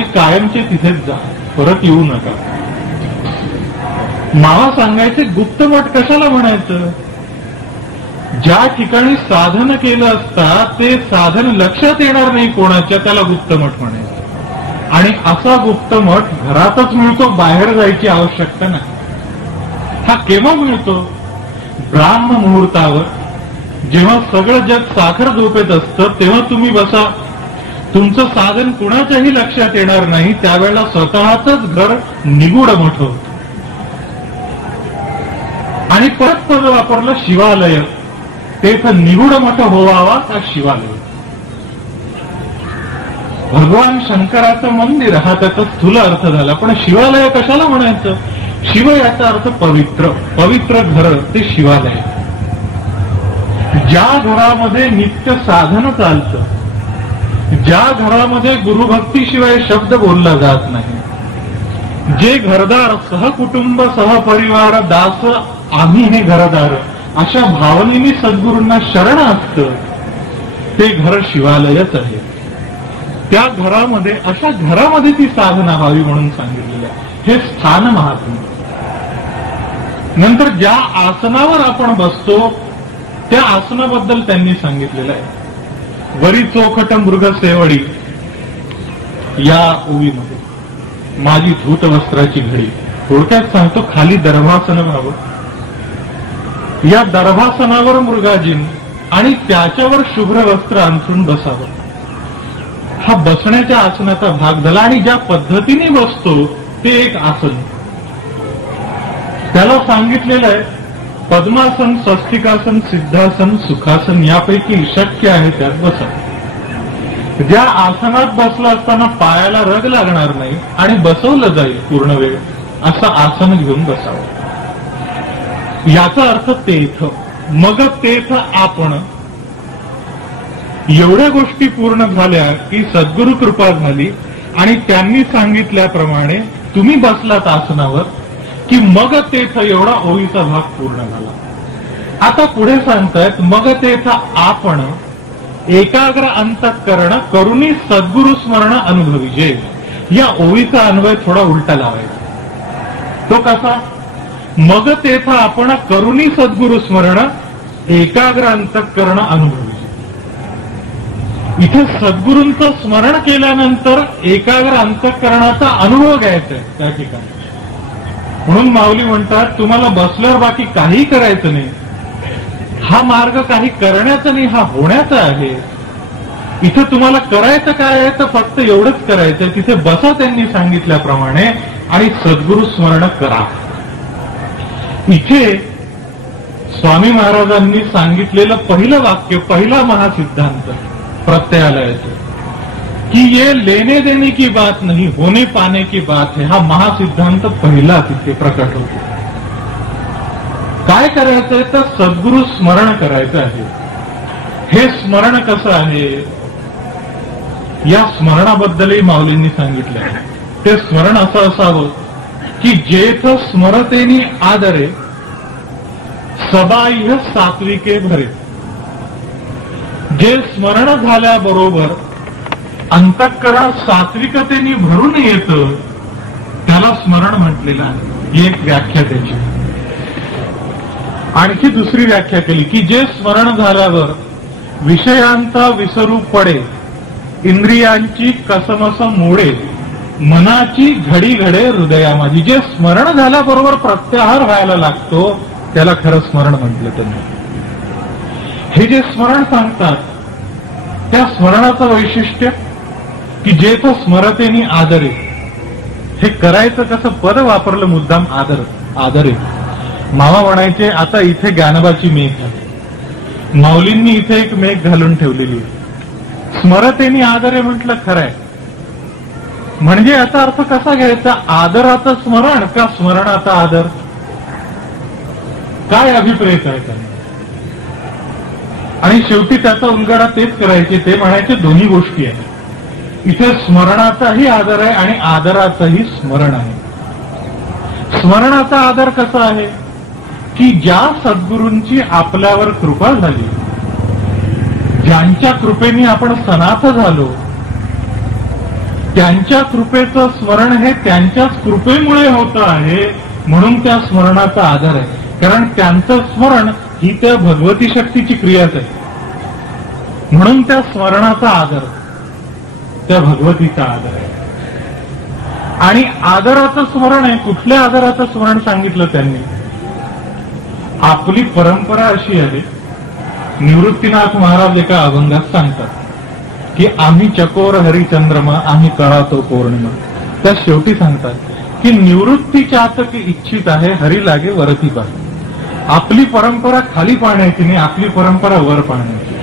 कायमचे तिथेच जा, परत येऊ नका. मावा सांगायचे गुप्तमठ कशाला म्हणायचं? ज्या ठिकाणी साधन केलं असता ते साधन लक्षात येणार नाही कोणाच्या, त्याला गुप्तमठ म्हणायचं. आणि असा गुप्तमठ घरातच मिळतो, बाहेर जायची आवश्यकता नाही. हा केव्हा मिळतो? ब्राह्म मुहूर्तावर, जेव्हा सगळं जग साखर झोपेत असतं तेव्हा तुम्ही बसा. तुमचं साधन कुणाच्याही लक्षात येणार नाही, त्यावेळेला स्वतःच घर निगूढ मठ होतं. आणि परत पद वापरलं शिवालय. तेथ निगूढ मठ होवावा का शिवालय. भगवान शंकराचं मंदिर हा त्याचा स्थूल अर्थ झाला, पण शिवालय कशाला म्हणायचं? शिव याचा अर्थ पवित्र, पवित्र घर ते शिवालय. ज्या घरामध्ये नित्य साधन चालतं, ज्या घरामध्ये गुरुभक्तीशिवाय शब्द बोलला जात नाही, जे घरदार सहकुटुंब सहपरिवार दास आम्ही हे घरदार अशा भावनेने सद्गुरूंना शरण असतं, ते घर शिवालयच आहे. त्या घरामध्ये, अशा घरामध्ये ती साधना व्हावी म्हणून सांगितलेलं आहे. हे स्थान महात्म्य. नंतर ज्या आसनावर आपण बसतो त्या आसनाबद्दल त्यांनी सांगितलेलं आहे. वरी चोखट मृग सेवडी या ओवीमध्ये माझी धूत वस्त्राची घडी. थोडक्यात सांगतो, खाली दर्भासन व्हावं, या दर्भासनावर मृगाजीन आणि त्याच्यावर शुभ्र वस्त्र अंथरून बसावं. हा बसण्याच्या आसनाचा भाग झाला. आणि ज्या पद्धतीने बसतो ते एक आसन. त्याला सांगितलेलं आहे पद्मासन, स्वस्तिकासन, सिद्धासन, सुखासन यापैकी शक्य आहे त्यात बसा. ज्या आसनात बसला असताना पायाला रग लागणार नाही आणि बसवलं जाईल पूर्ण वेळ, असं आसन घेऊन बसावं. याचा अर्थ तेथ. मग तेथ आपण एवढ्या गोष्टी पूर्ण झाल्या की सद्गुरु कृपा झाली आणि त्यांनी सांगितल्याप्रमाणे तुम्ही बसलात आसनावर की मग तेथ एवढा ओळीचा भाग पूर्ण झाला. आता पुढे सांगतायत मग तेथ आपण एकाग्र अंतःकरण करुणी सद्गुरु स्मरण अनुभविजे. या ओळीचा अन्वय थोडा उलटा लावायचा. तो कसा? मग तेथ आपण करुणी सद्गुरु स्मरण एकाग्र अंतःकरण अनुभविजे. इथे सद्गुरूंचं स्मरण केल्यानंतर एकाग्र अंतःकरणाचा अनुभव घ्यायचा आहे त्या ठिकाणी. म्हणून माऊली म्हणतात तुम्हाला बसल्यावर बाकी काही करायचं नाही. हा मार्ग काही करण्याचा नाही, हा होण्याचा आहे. इथे तुम्हाला करायचं काय आहे तर फक्त एवढंच करायचं. तिथे बसा त्यांनी सांगितल्याप्रमाणे आणि सद्गुरु स्मरण करा. इथे स्वामी महाराजांनी सांगितलेलं पहिलं वाक्य, पहिला महासिद्धांत प्रत्ययालयाचं कि ये लेने देने की बात नहीं होने पाने की बात है. हा महासिद्धांत पहिला तिथे प्रकट होतो. काय करायचंय तर सद्गुरु स्मरण करायचं आहे. हे स्मरण कसं आहे या स्मरणाबद्दलही माऊलींनी सांगितलं आहे. ते स्मरण असं असावं की जेथ स्मरतेनी आदरे सबाह्य सात्विके भरे. जे स्मरण झाल्याबरोबर अंतःकरण सात्विकतेने भरून येतं त्याला स्मरण म्हटलेलं आहे. ही एक व्याख्या त्याची. आणखी दुसरी व्याख्या केली की जे स्मरण झाल्यावर विषयांचा विसरू पडे, इंद्रियांची कसमस मोडे, मनाची घडी घडे हृदया माझी. जे स्मरण झाल्याबरोबर प्रत्याहार व्हायला लागतो त्याला खरं स्मरण म्हटलं त्यांनी. हे जे स्मरण सांगतात त्या स्मरणाचं वैशिष्ट्य की जेथ स्मरतेनी आदरे. हे करायचं कसं? पद वापरलं मुद्दाम, आदर आदरे. मामा म्हणायचे आता इथे ज्ञानोबाची मेघ आहे, माऊलींनी इथे एक मेघ घालून ठेवलेली आहे. स्मरतेनी आदरे म्हटलं खरंय. म्हणजे याचा अर्थ कसा घ्यायचा? आदराचं स्मरण का स्मरणाचा आदर? काय अभिप्रेत आहे त्यांना? आणि शेवटी त्याचा उलगडा तेच करायचे. ते म्हणायचे दोन्ही गोष्टी आहेत. इथे स्मरणाचाही आदर आहे आणि आदराचंही स्मरण आहे. स्मरणाचा आदर कसा आहे की ज्या सद्गुरूंची आपल्यावर कृपा झाली, ज्यांच्या कृपेने आपण सनाथ झालो त्यांच्या कृपेचं स्मरण हे त्यांच्याच कृपेमुळे होतं आहे, म्हणून त्या स्मरणाचा आदर आहे. कारण त्यांचं स्मरण ही त्या भगवती शक्तीची क्रियाच आहे, म्हणून त्या स्मरणाचा आदर, त्या भगवतीचा आदर आहे. आणि आदराचं स्मरण आहे. कुठल्या आदराचं स्मरण सांगितलं त्यांनी? आपली परंपरा अशी आहे, निवृत्तीनाथ महाराज एका अभंगात सांगतात की आम्ही चकोर हरिचंद्रमा, आम्ही कळातो पौर्णिमा. त्या शेवटी सांगतात की निवृत्ती चातक इच्छित आहे, हरी लागे वरती पाहे. आपली परंपरा खाली पाहण्याची नाही, आपली परंपरा वर पाहण्याची,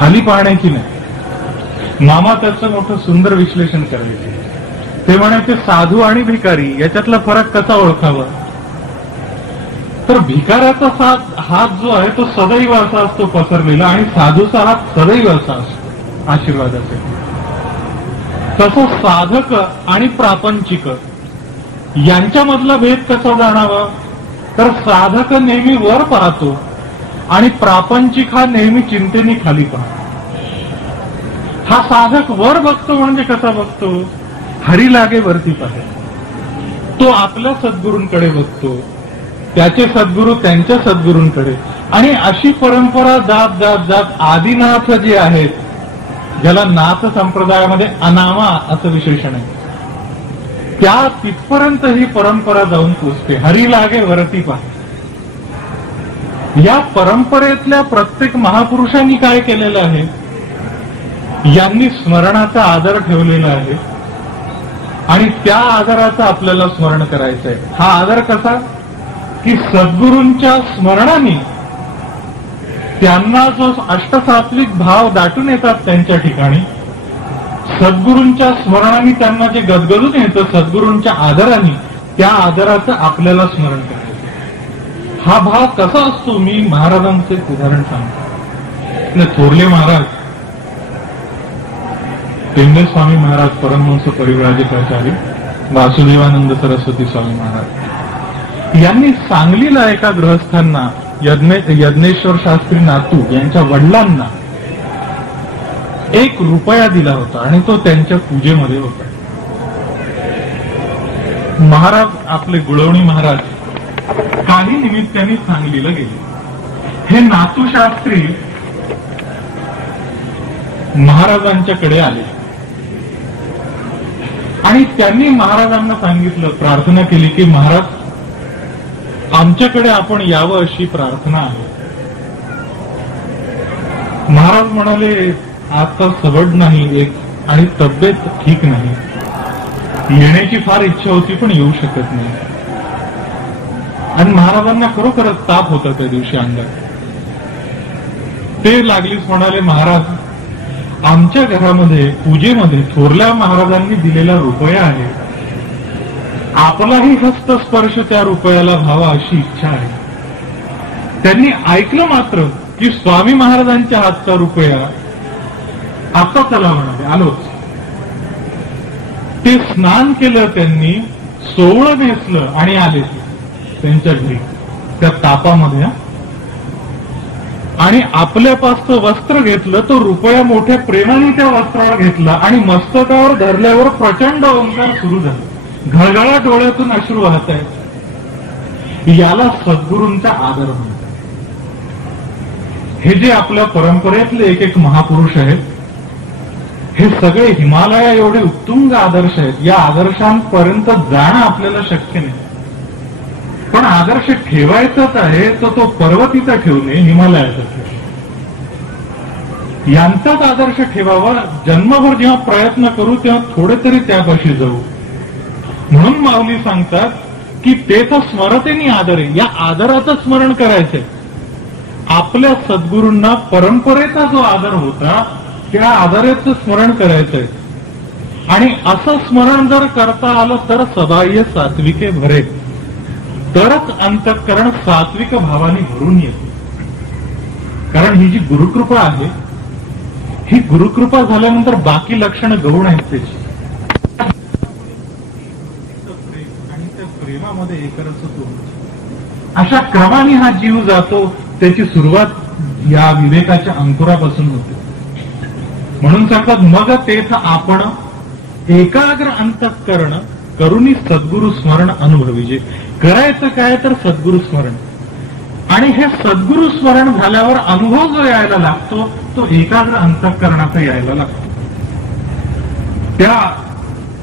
खाली पाहण्याची नाही. मामा त्याचं मोठं सुंदर विश्लेषण करायचे. ते म्हणायचे साधू आणि भिकारी याच्यातला फरक कसा ओळखावा? तर भिकाऱ्याचा हात जो आहे तो सदैव असा असतो पसरलेला, आणि साधूचा हात सदैव असा असतो आशीर्वादाचे. तसं साधक आणि प्रापंचिक यांच्यामधला भेद कसा जाणावा? तर साधक नेहमी वर पाहतो आणि प्रापंचिक हा नेहमी चिंतेने खाली पाहतो. हा साधक वर बघतो म्हणजे कसा बघतो? हरी लागे वरती पाहे. तो आपल्या सद्गुरूंकडे बघतो, त्याचे सद्गुरू त्यांच्या सद्गुरूंकडे. आणि अशी परंपरा जात जात जात आदिनाथ जे आहेत, ज्याला नाथ संप्रदायामध्ये अनामा असं विशेषण आहे, त्या तिथपर्यंत ही परंपरा जाऊन पोचते. हरी लागे वरती पाहे. या परंपरेतल्या प्रत्येक महापुरुषांनी काय केलेलं आहे? यांनी स्मरणाचा आदर ठेवलेला आहे, आणि त्या आदराचं आपल्याला स्मरण करायचं आहे. हा आदर कसा? की सद्गुरूंच्या स्मरणाने त्यांना जो अष्टसात्विक भाव दाटून येतात त्यांच्या ठिकाणी, सद्गुरूंच्या स्मरणाने त्यांना जे गदगदून येतं सद्गुरूंच्या आदराने, त्या आदराचं आपल्याला स्मरण करायचं. हा भाव कसा असतो? मी महाराजांचं एक उदाहरण सांगतो. थोरले महाराज, पेंडे स्वामी महाराज, परमहंस परिव्राजकाचार्य, वासुदेवानंद सरस्वती स्वामी महाराज यांनी सांगलीला एका गृहस्थांना, यज्ञेश्वर शास्त्री नातू यांच्या वडिलांना ₹1 दिला होता, आणि तो त्यांच्या पूजेमध्ये होता. महाराज आपले गुळवणी महाराज काही निमित्ताने सांगलीला गेले. हे नातू शास्त्री महाराजांच्याकडे आले आणि त्यांनी महाराजांना सांगितलं, प्रार्थना केली की महाराज, आमच्याकडे आपण यावं अशी प्रार्थना आहे. महाराज म्हणाले, आता सवड नाही एक, आणि तब्येत ठीक नाही, येण्याची फार इच्छा होती पण येऊ शकत नाही. आणि महाराजांना खरोखरच ताप होता त्या दिवशी अंगात. ते लागलीच म्हणाले, महाराज, आमच्या घरामध्ये पूजेमध्ये थोरल्या महाराजांनी दिलेला रुपया आहे, आपलाही हस्तस्पर्श त्या रुपयाला व्हावा अशी इच्छा आहे. त्यांनी ऐकलं मात्र की स्वामी महाराजांच्या हातचा रुपया, आता चला म्हणाले, आलोच. ते स्नान केलं त्यांनी, सोवळं नेसलं आणि आले त्यांच्या घरी त्या तापामध्ये, आणि आपल्यापासचं वस्त्र घेतलं, तो रुपया मोठ्या प्रेमाने त्या वस्त्रावर घेतला आणि मस्तकावर धरल्यावर प्रचंड ओंकार सुरू झाला. घळघळा डोळ्यातून अश्रू वाहत आहेत. याला सद्गुरूंचा आदर म्हणतात. हे जे आपल्या परंपरेतले एक एक महापुरुष आहेत, हे सगळे हिमालया एवढे उत्तुंग आदर्श आहेत. या आदर्शांपर्यंत जाणं आपल्याला शक्य नाही, पण आदर्श ठेवायचाच आहे, तर तो पर्वतीचा ठेवणे, हिमालयाचा ठेवणे, यांचाच आदर्श ठेवावा. जन्मभर जेव्हा प्रयत्न करू तेव्हा थोडे तरी त्यापाशी जाऊ. म्हणून माऊली सांगतात की तेथ स्मरतेनी आदर आहे. या आदराचं स्मरण करायचंय. आपल्या सद्गुरूंना परंपरेचा जो आदर होता त्या आदराचं स्मरण करायचंय. आणि असं स्मरण जर करता आलं तर सबाह्य सात्विके भरे, तरच अंतःकरण सात्विक भावाने भरून येते. कारण ही जी गुरुकृपा आहे, ही गुरुकृपा झाल्यानंतर बाकी लक्षणं गौण आहेत त्याची. आणि त्या प्रेमामध्ये एकरस होतो. अशा क्रमाने हा जीव जातो. त्याची सुरुवात या विवेकाच्या अंकुरापासून होते. म्हणून सांगतात मग तेथ आपण एकाग्र अंतःकरण करुनी सद्गुरु स्मरण अनुभवीजे. करायचं काय तर सद्गुरु स्मरण. आणि हे सद्गुरु स्मरण झाल्यावर अनुभव जो यायला लागतो तो एकाग्र अंतःकरणाचा यायला लागतो. त्या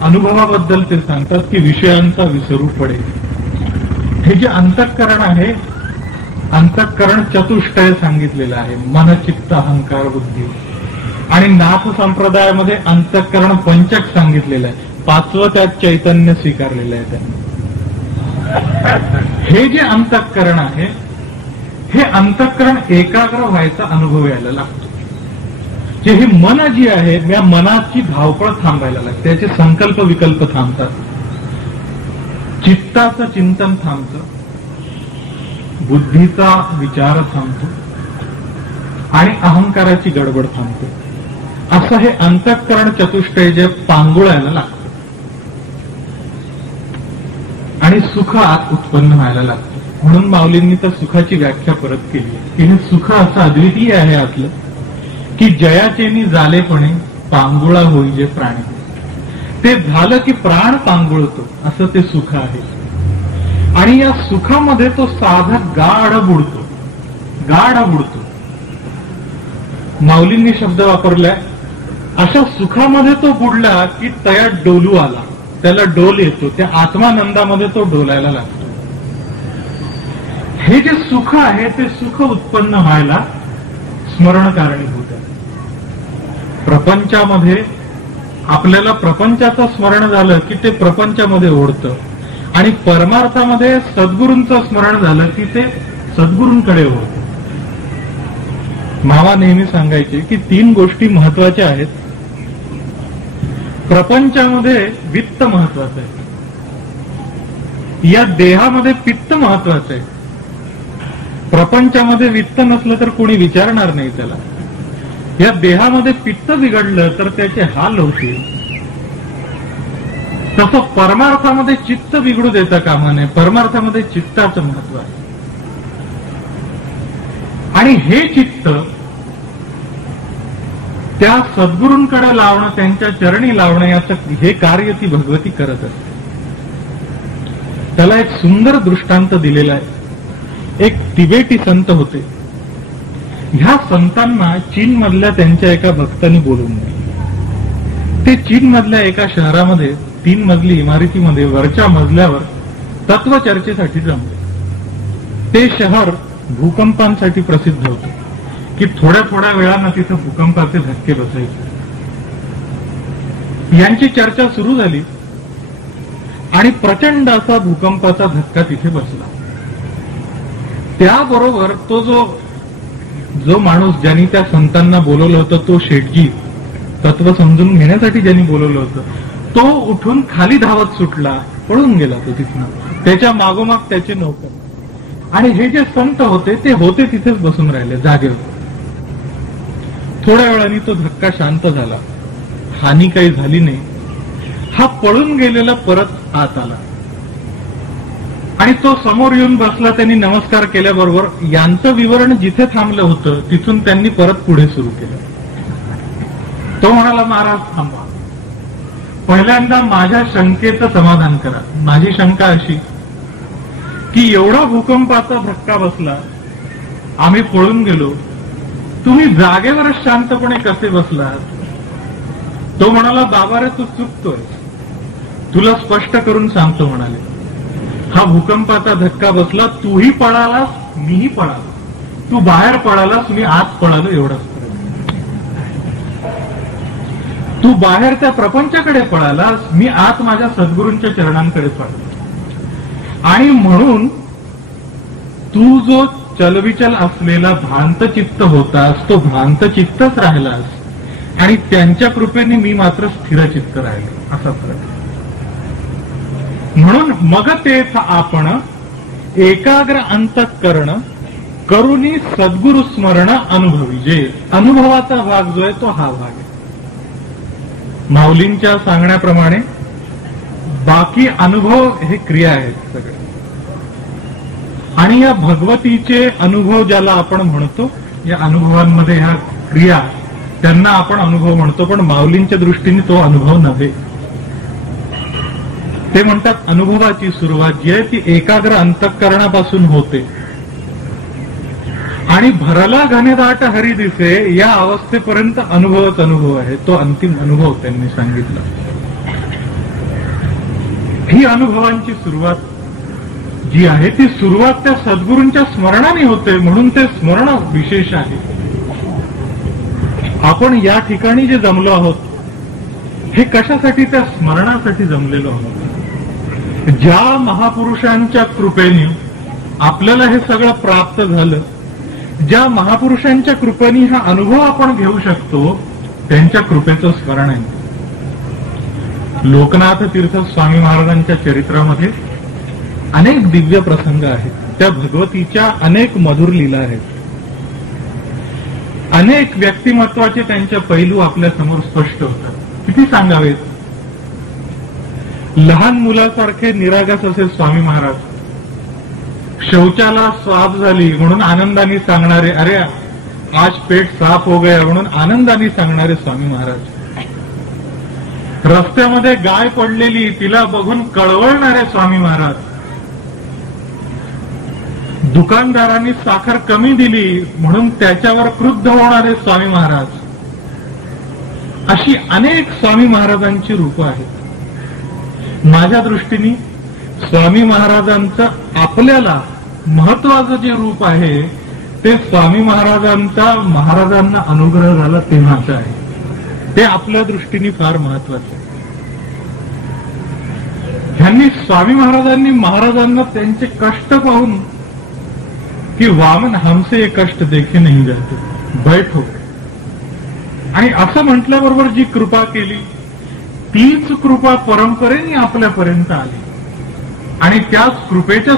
अनुभवाबद्दल ते सांगतात की विषयांचा विसरू पडे. हे जे अंतःकरण आहे, अंतःकरण चतुष्टय सांगितलेलं आहे, मन चित्त अहंकार बुद्धी. आणि नाथ संप्रदायामध्ये अंतःकरण पंचक सांगितलेलं आहे, पाचवं त्यात चैतन्य स्वीकारलेलं आहे त्यांनी. हे जे अंतःकरण आहे हे अंतःकरण एकाग्र व्हायचा अनुभव यायला लागतो. जे हे मन जी आहे या मनाची धावपळ थांबायला लागते, त्याचे संकल्प विकल्प थांबतात, चित्ताचं चिंतन थांबतं, बुद्धीचा विचार थांबतो आणि अहंकाराची गडबड थांबते. असं हे अंतःकरण चतुष्टय जे पांगुळायला लागतं आणि सुख आत उत्पन्न व्हायला लागतं. म्हणून माऊलींनी तर सुखाची व्याख्या परत केली की हे सुख असं अद्वितीय आहे आपलं की जयाचेनी झालेपणे पांगुळा होई जे प्राणी. ते झालं की प्राण पांगुळतो असं ते सुख आहे. आणि या सुखामध्ये तो साधक गाढ बुडतो, गाढ बुडतो. माऊलींनी शब्द वापरलाय, अशा सुखामध्ये तो बुडला की तयात डोलू आला, त्याला डोल येतो, त्या आत्मानंदामध्ये तो डोलायला लागतो. हे जे सुख आहे ते सुख उत्पन्न व्हायला स्मरण कारणीभूत आहे. प्रपंचामध्ये आपल्याला प्रपंचाचं स्मरण झालं की ते प्रपंचामध्ये ओढतं आणि परमार्थामध्ये सद्गुरूंचं स्मरण झालं की ते सद्गुरूंकडे ओढतं. मामा नेहमी सांगायचे की 3 गोष्टी महत्वाच्या आहेत. प्रपंचामध्ये वित्त महत्वाचं आहे, या देहामध्ये पित्त महत्वाचं आहे. प्रपंचामध्ये वित्त नसलं तर कोणी विचारणार नाही त्याला. या देहामध्ये पित्त बिघडलं तर त्याचे हाल होतील. तसं परमार्थामध्ये चित्त बिघडू देता कामा नये. परमार्थामध्ये चित्ताचं महत्व आहे. आणि हे चित्त त्या सद्गुरूंकडे लावणं, त्यांच्या चरणी लावणं, याचं हे कार्य ती भगवती करत असते. त्याला एक सुंदर दृष्टांत दिलेला आहे. एक तिबेटी संत होते. ह्या संतांना चीनमधल्या त्यांच्या एका भक्तांनी बोलवून दिले. ते चीनमधल्या एका शहरामध्ये 3 मजली इमारतीमध्ये वरच्या मजल्यावर तत्वचर्चेसाठी जमले. ते शहर भूकंपांसाठी प्रसिद्ध होतं की थोड्या थोड्या वेळानं तिथं भूकंपाचे धक्के बसायचे. यांची चर्चा सुरू झाली आणि प्रचंड असा भूकंपाचा धक्का तिथे बसला. त्याबरोबर तो जो माणूस ज्यांनी त्या संतांना बोलवलं होतं, तो शेठजी, तत्व समजून घेण्यासाठी ज्यांनी बोलवलं होतं, तो उठून खाली धावत सुटला, पळून गेला तो तिथनं. त्याच्या मागोमाग त्याचे नौकर आणि हे जे संत होते ते होते तिथेच बसून राहिले जागेवर. थोड्या वेळाने तो धक्का शांत झाला, हानी काही झाली नाही. हा पळून गेलेला परत आत आला आणि तो समोर येऊन बसला. त्यांनी नमस्कार केल्याबरोबर यांचं विवरण जिथे थांबलं होतं तिथून त्यांनी परत पुढे सुरू केलं. तो म्हणाला, महाराज थांबा, पहिल्यांदा माझ्या शंकेचं समाधान करा. माझी शंका अशी की एवढा भूकंपाचा धक्का बसला, आम्ही पळून गेलो, तुम्ही जागेवरच शांतपणे कसे बसलात? तो म्हणाला, बाबा रे तू चुकतोय, तुला स्पष्ट करून सांगतो म्हणाले. हा भूकंपाचा धक्का बसला, तूही पळालास, मीही पळालो. तू बाहेर पळालास, मी आत पळालो, एवढंच. तू बाहेर त्या प्रपंचाकडे पळालास, मी आत माझ्या सद्गुरूंच्या चरणांकडे पळालो. आणि म्हणून तू जो चलविचल असलेला भ्रांत चित्त होतास, तो भ्रांत चित्तच राहिलास आणि त्यांच्या कृपेने मी मात्र स्थिर चित्त राहिलो. असा फरक. म्हणून मग तेथ आपण एकाग्र अंतःकरण करुनी सद्गुरु स्मरण अनुभवीजे. अनुभवाचा भाग जो आहे तो हा भाग आहे. माऊलींच्या सांगण्याप्रमाणे बाकी अनुभव हे क्रिया आहेत सगळे. आणि या भगवतीचे अनुभव ज्याला आपण म्हणतो, या अनुभवांमध्ये ह्या क्रिया त्यांना आपण अनुभव म्हणतो, पण माऊलींच्या दृष्टीने तो अनुभव नव्हे. ते म्हणतात अनुभवाची सुरुवात जी आहे ती एकाग्र अंतःकरणापासून होते आणि भरला घनदाट हरी दिसे या अवस्थेपर्यंत अनुभवच अनुभव आहे. तो अंतिम अनुभव त्यांनी सांगितला. ही अनुभवांची सुरुवात जी आहे ती सुरुवात त्या सद्गुरूंच्या स्मरणाने होते, म्हणून ते स्मरण विशेष आहे. आपण या ठिकाणी जे जमलो आहोत हे कशासाठी? त्या स्मरणासाठी जमलेलो आहोत. ज्या महापुरुषांच्या कृपेने आपल्याला हे सगळं प्राप्त झालं, ज्या महापुरुषांच्या कृपेने हा अनुभव आपण घेऊ शकतो, त्यांच्या कृपेचं स्मरण आहे. लोकनाथ तीर्थ स्वामी महाराजांच्या चरित्रामध्ये अनेक दिव्य प्रसंग आहेत. त्या भगवतीच्या अनेक मधुर लीला आहेत. अनेक व्यक्तिमत्वाचे त्यांच्या पैलू आपल्या समोर स्पष्ट होतात. किती सांगावेत. लहान मुलासारखे निरागस असे स्वामी महाराज, शौचाला स्वाब झाली म्हणून आनंदाने सांगणारे, अरे आज पेट साफ हो गया म्हणून आनंदाने सांगणारे स्वामी महाराज. रस्त्यामध्ये गाय पडलेली तिला बघून कळवळणारे स्वामी महाराज. दुकानदारांनी साखर कमी दिली म्हणून त्याच्यावर क्रुद्ध होणारे स्वामी महाराज. अशी अनेक स्वामी महाराजांची रूपं आहेत. माझ्या दृष्टीने स्वामी महाराजांचं आपल्याला महत्वाचं जे रूप आहे ते स्वामी महाराजांचा महाराजांना अनुग्रह झाला तेव्हाचं आहे. ते आपल्या दृष्टीने फार महत्वाचं आहे. ह्यांनी स्वामी महाराजांना त्यांचे कष्ट पाहून कि वामन हमसे ये कष्ट देखे नहीं जाते, बैठो, आणि असं म्हटल्याबरोबर जी कृपा केली तीच कृपा परंपरेने आपल्यापर्यंत आली आणि त्याच कृपेच्या